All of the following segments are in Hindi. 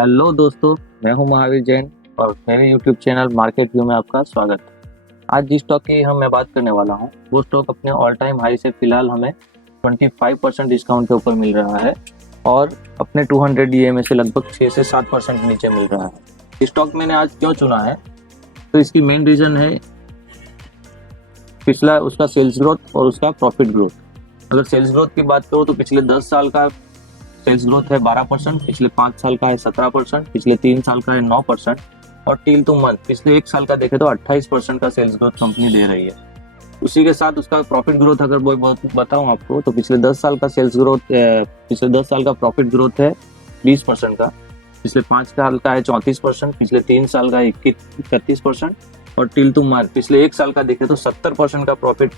हेलो दोस्तों, मैं हूं महावीर जैन और मेरे यूट्यूब चैनल मार्केट व्यू में आपका स्वागत है। आज जिस स्टॉक की मैं बात करने वाला हूं वो स्टॉक अपने ऑल टाइम हाई से फिलहाल हमें 25% डिस्काउंट के ऊपर मिल रहा है और अपने 200 DMA से लगभग 6 से 7% नीचे मिल रहा है। इस स्टॉक मैंने आज क्यों चुना है, तो इसकी मेन रीज़न है पिछला उसका सेल्स ग्रोथ और उसका प्रॉफिट ग्रोथ। अगर सेल्स ग्रोथ की बात करूँ तो पिछले 10 साल का सेल्स ग्रोथ है 12%, पिछले 5 साल का है 17%, पिछले 3 साल का है 9% और टिल टू मंथ पिछले 1 साल का देखे तो 28% का सेल्स ग्रोथ कंपनी दे रही है। उसी के साथ उसका प्रॉफिट ग्रोथ अगर बताऊं आपको तो पिछले 10 साल का सेल्स ग्रोथ पिछले 10 साल का प्रॉफिट ग्रोथ है 20% का, पिछले 5 साल का है 34%, पिछले 3 साल का 31% और टिल टू मंथ पिछले 1 साल का देखे तो 70% का प्रॉफिट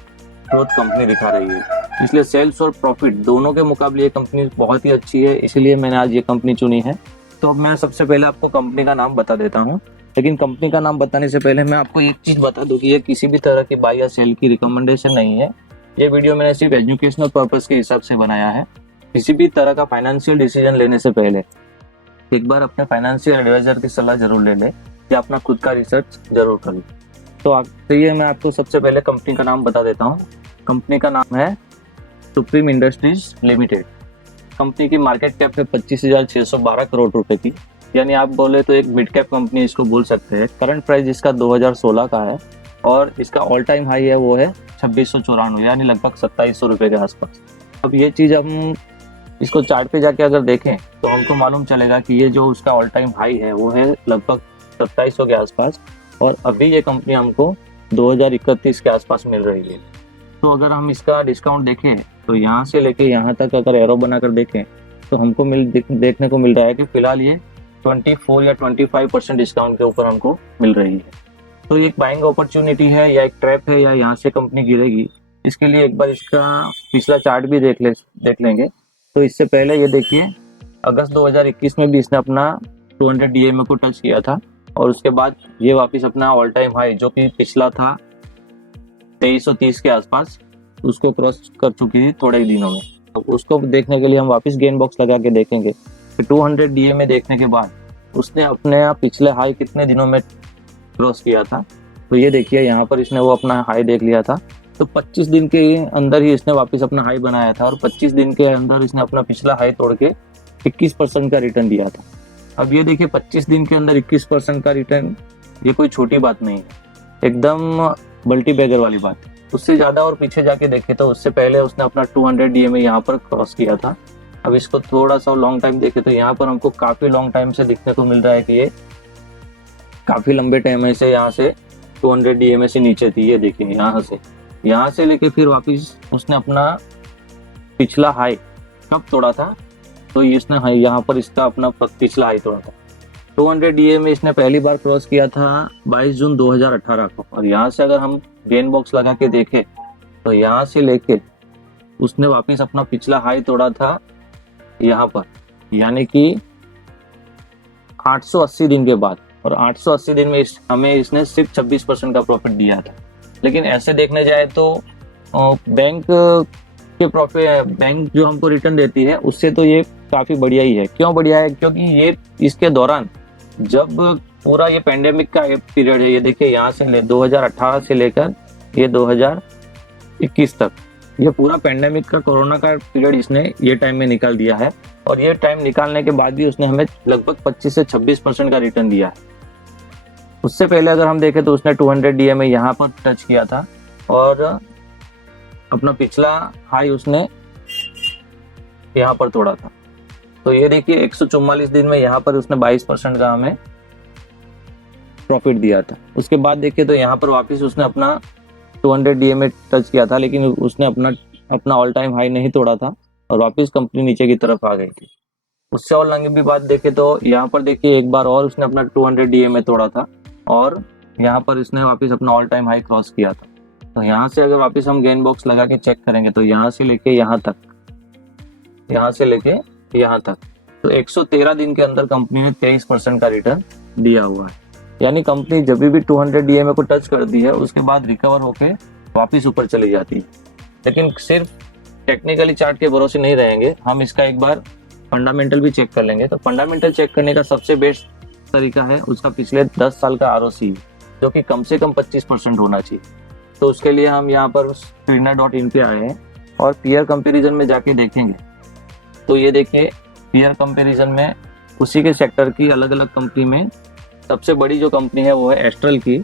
ग्रोथ कंपनी दिखा रही है। इसलिए सेल्स और प्रॉफिट दोनों के मुकाबले ये कंपनी बहुत ही अच्छी है, इसलिए मैंने आज ये कंपनी चुनी है। तो अब मैं सबसे पहले आपको कंपनी का नाम बता देता हूँ, लेकिन कंपनी का नाम बताने से पहले मैं आपको एक चीज़ बता दूँ कि ये किसी भी तरह की बाय या सेल की रिकमेंडेशन नहीं है। ये वीडियो मैंने सिर्फ एजुकेशनल पर्पज़ के हिसाब से बनाया है। किसी भी तरह का फाइनेंशियल डिसीजन लेने से पहले एक बार अपने फाइनेंशियल एडवाइजर की सलाह जरूर ले लें या अपना खुद का रिसर्च जरूर कर लें। तो ये मैं आपको सबसे पहले कंपनी का नाम बता देता हूँ। कंपनी का नाम है सुप्रीम इंडस्ट्रीज लिमिटेड। कंपनी की मार्केट कैप है 25,612 करोड़ रुपए की, यानी आप बोले तो एक मिड कैप कंपनी इसको बोल सकते हैं। करंट प्राइस इसका 2016 का है और इसका ऑल टाइम हाई है वो है 2694, यानी लगभग 2700 रुपये के आसपास। अब ये चीज़ हम इसको चार्ट पे जाके अगर देखें तो हमको मालूम चलेगा कि ये जो उसका ऑल टाइम हाई है वो है लगभग 2700 के आसपास और अभी ये कंपनी हमको 2031 के आसपास मिल रही है। तो अगर हम इसका डिस्काउंट देखें तो यहाँ से लेके यहाँ तक अगर एरो बनाकर देखें तो हमको देखने को मिल रहा है कि फिलहाल ये 24 या 25% डिस्काउंट के ऊपर हमको मिल रही है। तो ये एक बाइंग अपॉर्चुनिटी है या एक ट्रैप है या यहाँ से कंपनी गिरेगी, इसके लिए एक बार इसका पिछला चार्ट भी देख लेंगे। तो इससे पहले ये देखिए अगस्त 2021 में भी इसने अपना 200 DMA को टच किया था और उसके बाद ये वापस अपना ऑल टाइम हाई जो कि पिछला था 2330 के आसपास उसको क्रॉस कर चुकी थी थोड़े ही दिनों में। तो उसको देखने के लिए हम वापस गेन बॉक्स लगा के देखेंगे कि 200 DMA देखने के बाद उसने अपने पिछले हाई कितने दिनों में क्रॉस किया था। तो ये देखिए यहाँ पर इसने वो अपना हाई देख लिया था, तो 25 दिन के अंदर ही इसने वापस अपना हाई बनाया था और 25 दिन के अंदर इसने अपना पिछला हाई तोड़ के 21% का रिटर्न दिया था। अब ये देखिए 25 दिन के अंदर 21% का रिटर्न, ये कोई छोटी बात नहीं है, एकदम मल्टी बैगर वाली बात। उससे ज़्यादा और पीछे जाके देखे तो उससे पहले उसने अपना 200 DMA यहाँ पर क्रॉस किया था। अब इसको थोड़ा सा लॉन्ग टाइम देखे तो यहाँ पर हमको काफ़ी लॉन्ग टाइम से दिखने को मिल रहा है कि ये काफ़ी लंबे टाइम से यहाँ से 200 DMA से नीचे थी। ये देखिए यहाँ से लेके फिर वापस उसने अपना पिछला हाई कब तोड़ा था, तो इसने यहाँ पर इसका अपना पिछला हाई तोड़ा था। 200 DMA इसने पहली बार क्रॉस किया था 22 जून 2018 को और यहाँ से अगर हम गेन बॉक्स लगा के देखें तो यहाँ से लेके उसने वापस अपना पिछला हाई तोड़ा था यहाँ पर, यानी कि 880 दिन के बाद, और 880 दिन में हमें इसने सिर्फ 26% का प्रॉफिट दिया था। लेकिन ऐसे देखने जाए तो बैंक के प्रॉफिट, बैंक जो हमको रिटर्न देती है उससे तो ये काफ़ी बढ़िया ही है। क्यों बढ़िया है? क्योंकि ये इसके दौरान जब पूरा ये पेंडेमिक का पीरियड है, ये देखिए यहाँ से 2018 से लेकर ये 2021 तक ये पूरा पेंडेमिक का कोरोना का पीरियड इसने ये टाइम में निकाल दिया है और ये टाइम निकालने के बाद भी उसने हमें लगभग 25 से 26% का रिटर्न दिया है। उससे पहले अगर हम देखें तो उसने 200 DMA यहाँ पर टच किया था और अपना पिछला हाई उसने यहाँ पर तोड़ा था। तो ये देखिए 144 दिन में यहाँ पर उसने 22% का हमें प्रॉफिट दिया था। उसके बाद देखिए तो यहाँ पर वापस उसने अपना 200 DMA टच किया था, लेकिन उसने अपना ऑल टाइम हाई नहीं तोड़ा था और वापस कंपनी नीचे की तरफ आ गई थी। उससे और लंबी भी बात देखे तो यहाँ पर देखिए एक बार और उसने अपना 200 DMA तोड़ा था और यहाँ पर इसने वापस अपना ऑल टाइम हाई क्रॉस किया था। तो यहाँ से अगर वापस हम गेन बॉक्स लगा के चेक करेंगे तो यहाँ से लेके यहाँ तक, यहाँ से लेके यहाँ तक, तो 113 दिन के अंदर कंपनी ने 23% का रिटर्न दिया हुआ है। यानी कंपनी जब भी 200 DMA को टच कर दी है उसके बाद रिकवर होके वापस ऊपर चली जाती है। लेकिन सिर्फ टेक्निकली चार्ट के भरोसे नहीं रहेंगे, हम इसका एक बार फंडामेंटल भी चेक कर लेंगे। तो फंडामेंटल चेक करने का सबसे बेस्ट तरीका है उसका पिछले 10 साल का ROC, जो कि कम से कम 25% होना चाहिए। तो उसके लिए हम यहाँ पर screener.in पे आए हैं और पीयर कंपैरिजन में जाके देखेंगे। तो ये देखिए, पीयर कंपैरिजन में उसी के सेक्टर की अलग अलग कंपनी में सबसे बड़ी जो कंपनी है वो है एस्ट्रल की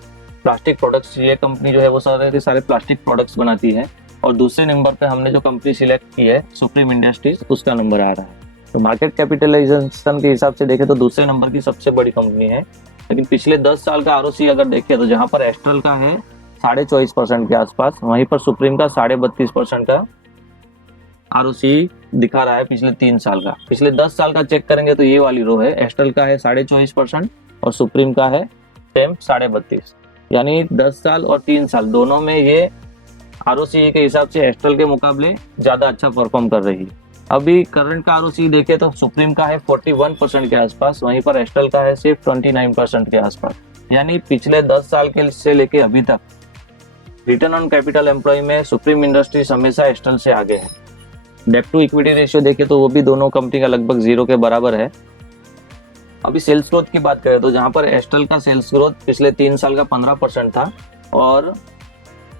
प्लास्टिक प्रोडक्ट्स। ये कंपनी जो है वो सारे के सारे प्लास्टिक प्रोडक्ट्स बनाती है। और दूसरे नंबर पे हमने जो कंपनी सिलेक्ट की है सुप्रीम इंडस्ट्रीज, उसका नंबर आ रहा है। तो मार्केट कैपिटलाइजेशन के हिसाब से देखें तो दूसरे नंबर की सबसे बड़ी कंपनी है। लेकिन पिछले 10 साल का ROC अगर देखें तो जहाँ पर एस्ट्रल का है 24.5% के आसपास, वहीं पर सुप्रीम का 32.5% का ROC दिखा रहा है पिछले 3 साल का। पिछले 10 साल का चेक करेंगे तो ये वाली रो है, एस्ट्रल का है 24.5% और सुप्रीम का है सेम 32.5। यानी 10 साल और 3 साल दोनों में ये ROC के हिसाब से एस्ट्रल के मुकाबले ज्यादा अच्छा परफॉर्म कर रही है। अभी करंट का ROC देखे तो सुप्रीम का है 41% के आसपास, वहीं पर एस्ट्रल का है सिर्फ 29% के आसपास। यानी पिछले 10 साल के से लेके अभी तक रिटर्न ऑन कैपिटल एम्प्लॉय में सुप्रीम इंडस्ट्रीज हमेशा एस्ट्रल से आगे है। डेट टू इक्विटी रेशियो देखे तो वो भी दोनों कंपनी का लगभग 0 के बराबर है। अभी सेल्स ग्रोथ की बात करें तो जहां पर एस्ट्रल का सेल्स ग्रोथ पिछले 3 साल का 15% था और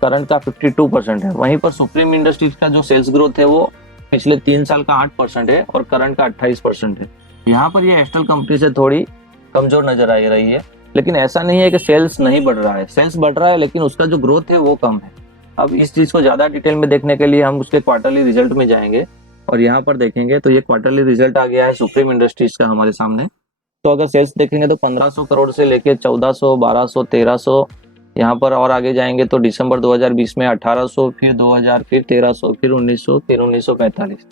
करंट का 52% है, वहीं पर सुप्रीम इंडस्ट्रीज का जो सेल्स ग्रोथ है वो पिछले 3 साल का 8% है और करंट का 28% है। यहाँ पर ये एस्ट्रल कंपनी से थोड़ी कमजोर नजर आ रही है। लेकिन ऐसा नहीं है कि सेल्स नहीं बढ़ रहा है, सेल्स बढ़ रहा है, लेकिन उसका जो ग्रोथ है वो कम है। अब इस चीज को ज्यादा डिटेल में देखने के लिए हम उसके क्वार्टरली रिजल्ट में जाएंगे और यहाँ पर देखेंगे तो ये क्वार्टरली रिजल्ट आ गया है सुप्रीम इंडस्ट्रीज का हमारे सामने। तो अगर सेल्स देखेंगे तो 1500 करोड़ से लेके 1400, 1200, 1300, यहाँ पर और आगे जाएंगे तो दिसंबर 2020 में 1800, फिर 2000, फिर 1300, फिर 1900, फिर 1945।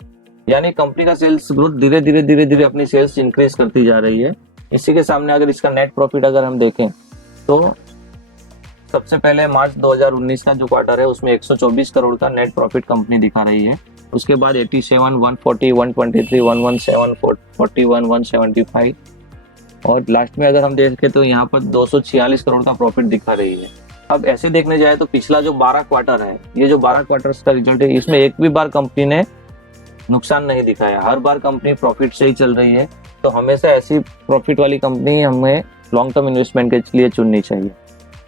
यानी कंपनी का सेल्स ग्रोथ धीरे धीरे अपनी सेल्स इंक्रीज करती जा रही है। इसी के सामने अगर इसका नेट प्रॉफिट अगर हम देखें तो सबसे पहले मार्च 2019 का जो क्वार्टर है उसमें 124 करोड़ का नेट प्रॉफिट कंपनी दिखा रही है। उसके बाद 87, 140, 123, 117, 41, 175 और लास्ट में अगर हम देखें तो यहाँ पर 246 करोड़ का प्रॉफिट दिखा रही है। अब ऐसे देखने जाए तो पिछला जो 12 क्वार्टर है, ये जो 12 क्वार्टर्स का रिजल्ट है, इसमें एक भी बार कंपनी ने नुकसान नहीं दिखाया, हर बार कंपनी प्रॉफिट से ही चल रही है। तो हमेशा ऐसी प्रॉफिट वाली कंपनी हमें लॉन्ग टर्म इन्वेस्टमेंट के लिए चुननी चाहिए।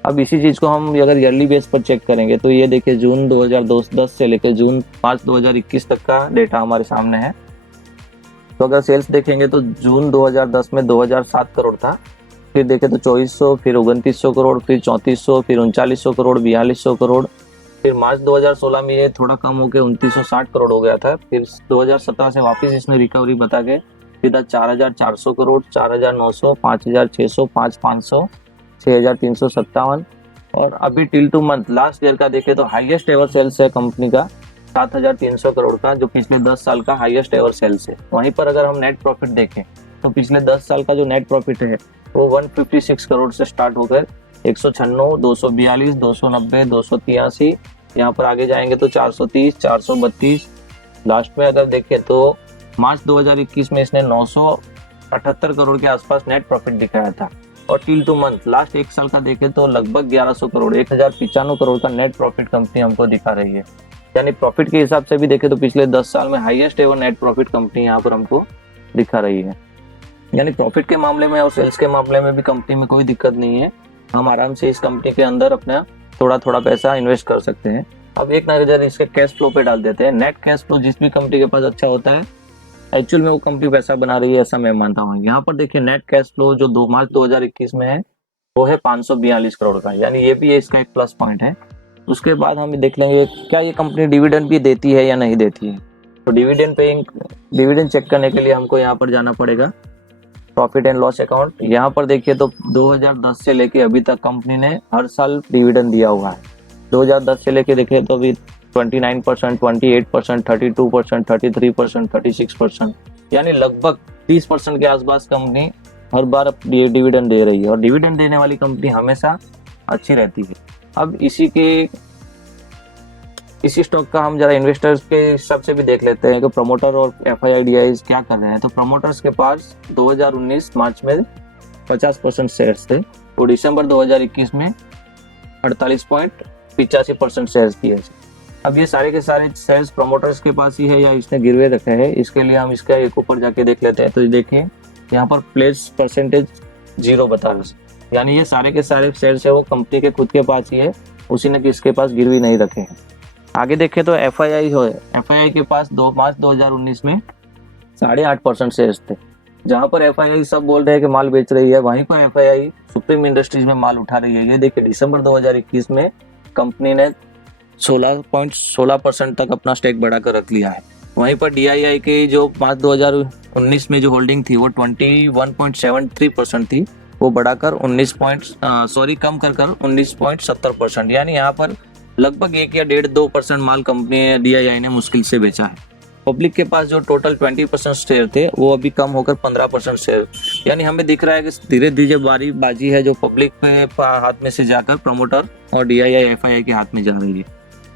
अब इसी चीज को हम अगर ईयरली बेस पर चेक करेंगे तो ये देखिए जून 2010 से लेकर जून 5 2021 तक का डेटा हमारे सामने है। तो अगर सेल्स देखेंगे तो जून 2010 में 2007 करोड़ था, फिर देखे तो 2400, फिर 2900 करोड़, फिर 3400, फिर 3900 करोड़, 4200 करोड़, फिर मार्च 2016 में ये थोड़ा कम होकर 2960 करोड़ हो गया था। फिर 2017 से वापस इसने रिकवरी बता के सीधा 4400 करोड़, 4900, 5600, 5500, 6357 और अभी till two month last year का देखे तो हाईएस्ट एवर सेल्स है कंपनी का 7300 करोड़ का, जो पिछले 10 साल का हाईएस्ट एवर सेल्स है। वहीं पर अगर हम नेट प्रॉफिट देखें तो पिछले 10 साल का जो नेट प्रॉफिट है वो 156 करोड़ से स्टार्ट होकर 196, 242, 290, 283, यहाँ पर आगे जाएंगे तो 430, 432। लास्ट में अगर देखें तो मार्च 2021 में इसने 978 करोड़ के आसपास नेट प्रॉफिट दिखाया था और टिल टू मंथ लास्ट एक साल का देखें तो लगभग 1100 करोड़, 1095 करोड़ का नेट प्रॉफिट कंपनी हमको दिखा रही है। यानी प्रॉफिट के हिसाब से भी देखें तो पिछले 10 साल में highest ever net profit company यहाँ पर हमको दिखा रही है। यानी प्रॉफिट के मामले में और सेल्स के मामले में भी कंपनी में कोई दिक्कत नहीं है, हम आराम से इस कंपनी के अंदर अपना थोड़ा थोड़ा पैसा इन्वेस्ट कर सकते हैं। अब एक नजर इसके कैश फ्लो पे डाल देते हैं। नेट कैश फ्लो जिस भी कंपनी के पास अच्छा होता है एक्चुअल में वो कंपनी पैसा बना रही है, ऐसा मैं मानता हूँ। यहाँ पर देखिए नेट कैश फ्लो जो 2 मार्च 2021 में है वो है 542 करोड़ का, यानी ये भी इसका एक प्लस पॉइंट है। उसके बाद हम देख लेंगे क्या ये कंपनी डिविडेंड भी देती है या नहीं देती है। तो डिविडेंड चेक करने के लिए हमको यहाँ पर जाना पड़ेगा प्रॉफिट एंड लॉस अकाउंट। यहाँ पर देखिए तो 2010 से लेके अभी तक कंपनी ने हर साल डिविडेंड दिया हुआ है। 2010 से लेके देखें तो अभी 29%, 28%, 32%, 33%, 36%, यानी लगभग 30% के आसपास कंपनी हर बार डिविडेंड दे रही है और डिविडेंड देने वाली कंपनी हमेशा अच्छी रहती है। अब इसी स्टॉक का हम जरा इन्वेस्टर्स के हिसाब से भी देख लेते हैं कि प्रमोटर और FIDIs क्या कर रहे हैं। तो प्रमोटर्स के पास 2019 मार्च में 50% शेयर्स थे और दिसंबर 2021 में 48.85% शेयर्स दिए थे। अब ये सारे के सारे शेयर्स प्रमोटर्स के पास ही है या इसने गिरवे रखे हैं, इसके लिए हम इसका एक ऊपर जाके देख लेते हैं। तो देखिए यहाँ पर प्लेस परसेंटेज 0 बता रहा है, यानी ये सारे के सारे शेयर्स है वो कंपनी के खुद के पास ही है, उसी ने किसके पास गिरवी नहीं रखे हैं। आगे देखें तो FII हो, FII के पास 2 मार्च 2019 में 8.5% शेयर्स थे। जहां पर FII सब बोल रहे हैं कि माल बेच रही है, वहीं पर FII सुप्रीम इंडस्ट्रीज में माल उठा रही है। ये देखिए दिसंबर 2021 में कंपनी ने 16.16% तक अपना स्टेक बढ़ाकर रख लिया है। वहीं पर DII की जो मार्च 2019 में जो होल्डिंग थी वो 21.73% थी, वो बढ़ाकर कम कर 19.70%, यानी यहाँ पर लगभग 1 या 1.5-2% माल कंपनी DII ने मुश्किल से बेचा है। पब्लिक के पास जो टोटल 20% शेयर थे वो अभी कम होकर 15% शेयर, यानी हमें दिख रहा है कि धीरे धीरे बाजी है जो पब्लिक के हाथ में से जाकर प्रमोटर और DII FII के हाथ में जा रही है।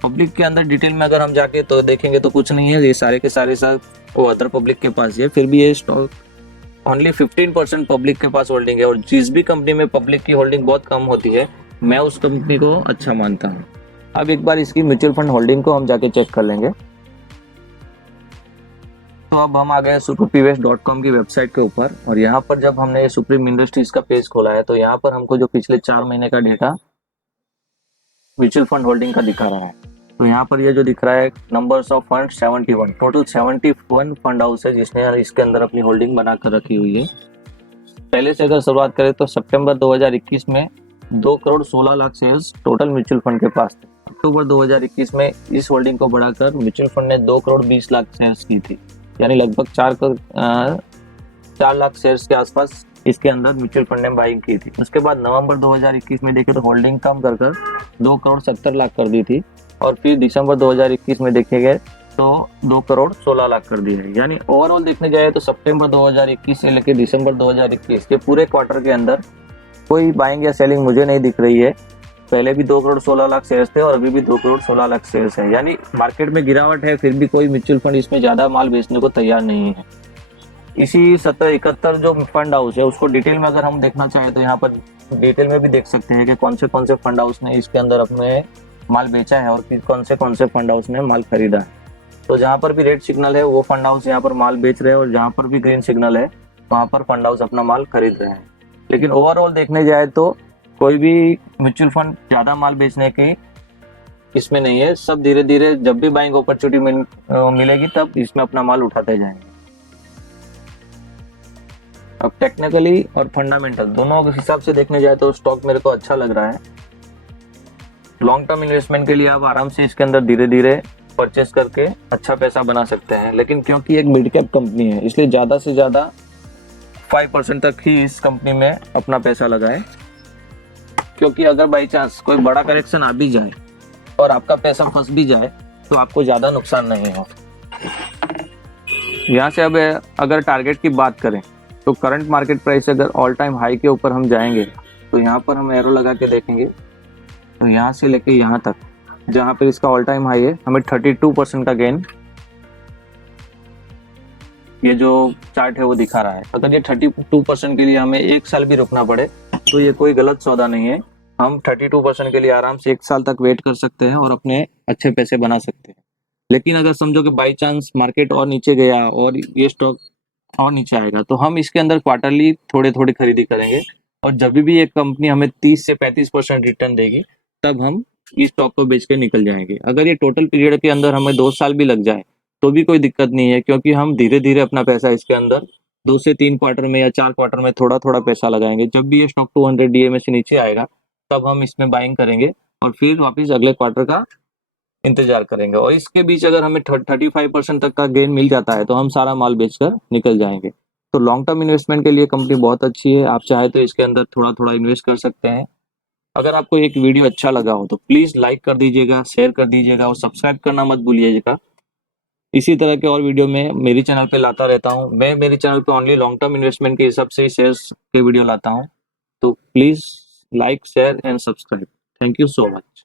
पब्लिक के अंदर डिटेल में अगर हम जाके तो देखेंगे तो कुछ नहीं है, ये सारे के सारे सब वो अदर पब्लिक के पास है। फिर भी ये स्टॉक ओनली 15% पब्लिक के पास होल्डिंग है, और जिस भी कंपनी में पब्लिक की होल्डिंग बहुत कम होती है मैं उस कंपनी को अच्छा मानता हूँ। अब एक बार इसकी म्यूचुअल फंड होल्डिंग को हम जाके चेक कर लेंगे। तो अब हम आ गए supremeinvest.com की वेबसाइट के ऊपर, और यहाँ पर जब हमने सुप्रीम इंडस्ट्रीज का पेज खोला है तो यहाँ पर हमको जो पिछले 4 महीने का डेटा म्यूचुअल फंड होल्डिंग का दिखा रहा है। तो यहाँ पर ये जो दिख रहा है numbers of fund 71, total 71 fund house है जिसने इसके अंदर अपनी होल्डिंग बना कर रखी हुई है। पहले से अगर शुरुआत करें तो सितंबर 2021 में 2 crore 16 lakh shares total mutual fund के पास थे। अक्टूबर 2021 में इस होल्डिंग को बढ़ाकर म्यूचुअल फंड ने 2 करोड़ 20 लाख शेयर्स की थी, यानी लगभग 4 लाख शेयर्स के आसपास इसके अंदर म्यूचुअल फंड ने बाइंग की थी। उसके बाद नवंबर 2021 में देखे तो होल्डिंग कम कर 2 करोड़ 70 लाख कर दी थी, और फिर दिसंबर 2021 में देखे गए तो 2 करोड़ 16 लाख कर दिए है। यानी ओवरऑल देखने जाए तो सितंबर 2021 से लेकर दिसंबर 2021 के पूरे क्वार्टर के अंदर कोई बाइंग या सेलिंग मुझे नहीं दिख रही है। पहले भी 2 करोड़ 16 लाख शेयर्स थे और अभी भी 2 करोड़ 16 लाख शेयर्स है, यानी मार्केट में गिरावट है फिर भी कोई म्यूचुअल फंड इसमें ज्यादा माल बेचने को तैयार नहीं है। इसी 71 जो फंड हाउस है उसको डिटेल में अगर हम देखना चाहें तो यहाँ पर डिटेल में भी देख सकते हैं कि कौन से फंड हाउस ने इसके अंदर अपने माल बेचा है और फिर कौन से फंड हाउस ने माल खरीदा है। तो जहाँ पर भी रेड सिग्नल है वो फंड हाउस यहाँ पर माल बेच रहे हैं, और जहाँ पर भी ग्रीन सिग्नल है वहाँ पर फंड हाउस अपना माल खरीद रहे हैं। लेकिन ओवरऑल देखने जाए तो कोई भी म्यूचुअल फंड ज्यादा माल बेचने की इसमें नहीं है। सब धीरे धीरे जब भी बाइंग अपॉर्चुनिटी मिलेगी तब इसमें अपना माल उठाते जाएंगे। अब टेक्निकली और फंडामेंटल दोनों के हिसाब से देखने जाए तो स्टॉक मेरे को अच्छा लग रहा है। लॉन्ग टर्म इन्वेस्टमेंट के लिए आप आराम से इसके अंदर धीरे धीरे परचेस करके अच्छा पैसा बना सकते हैं, लेकिन क्योंकि एक मिड कैप कंपनी है इसलिए ज्यादा से ज्यादा 5% तक ही इस कंपनी में अपना पैसा लगाए, क्योंकि अगर बाई चांस कोई बड़ा करेक्शन आ भी जाए और आपका पैसा फंस भी जाए तो आपको ज्यादा नुकसान नहीं हो। यहाँ से अब अगर टारगेट की बात करें तो करंट मार्केट प्राइस अगर ऑल टाइम हाई के ऊपर हम जाएंगे तो यहाँ पर हम एरो लगा के देखेंगे तो यहाँ से लेके यहाँ तक जहाँ पर इसका ऑल टाइम हाई है हमें 32% का गेन ये जो चार्ट है वो दिखा रहा है। अगर ये 32% के लिए हमें 1 साल भी रुकना पड़े तो ये कोई गलत सौदा नहीं है। हम 32% के लिए आराम से 1 साल तक वेट कर सकते हैं और अपने अच्छे पैसे बना सकते हैं। लेकिन अगर समझो कि बाई चांस मार्केट और नीचे गया और ये स्टॉक और नीचे आएगा तो हम इसके अंदर क्वार्टरली थोड़े थोड़े खरीदी करेंगे, और जब भी एक कंपनी हमें 30 से 35% रिटर्न देगी तब हम इस स्टॉक को बेच के निकल जाएंगे। अगर ये टोटल पीरियड के अंदर हमें 2 साल भी लग जाए तो भी कोई दिक्कत नहीं है, क्योंकि हम धीरे धीरे अपना पैसा इसके अंदर 2 से 3 क्वार्टर में या 4 क्वार्टर में थोड़ा थोड़ा पैसा लगाएंगे। जब भी ये स्टॉक 200 DMA से नीचे आएगा तब हम इसमें बाइंग करेंगे और फिर वापस अगले क्वार्टर का इंतजार करेंगे, और इसके बीच अगर हमें 35% तक का गेन मिल जाता है तो हम सारा माल बेचकर निकल जाएंगे। तो लॉन्ग टर्म इन्वेस्टमेंट के लिए कंपनी बहुत अच्छी है, आप चाहे तो इसके अंदर थोड़ा थोड़ा इन्वेस्ट कर सकते हैं। अगर आपको एक वीडियो अच्छा लगा हो तो प्लीज लाइक कर दीजिएगा, शेयर कर दीजिएगा और सब्सक्राइब करना मत भूलिएगा। इसी तरह के और वीडियो में मेरी चैनल पे लाता रहता हूँ। मैं मेरी चैनल पे ओनली लॉन्ग टर्म इन्वेस्टमेंट के हिसाब से ही शेयर्स के वीडियो लाता हूँ। तो please like share and subscribe. Thank you so much.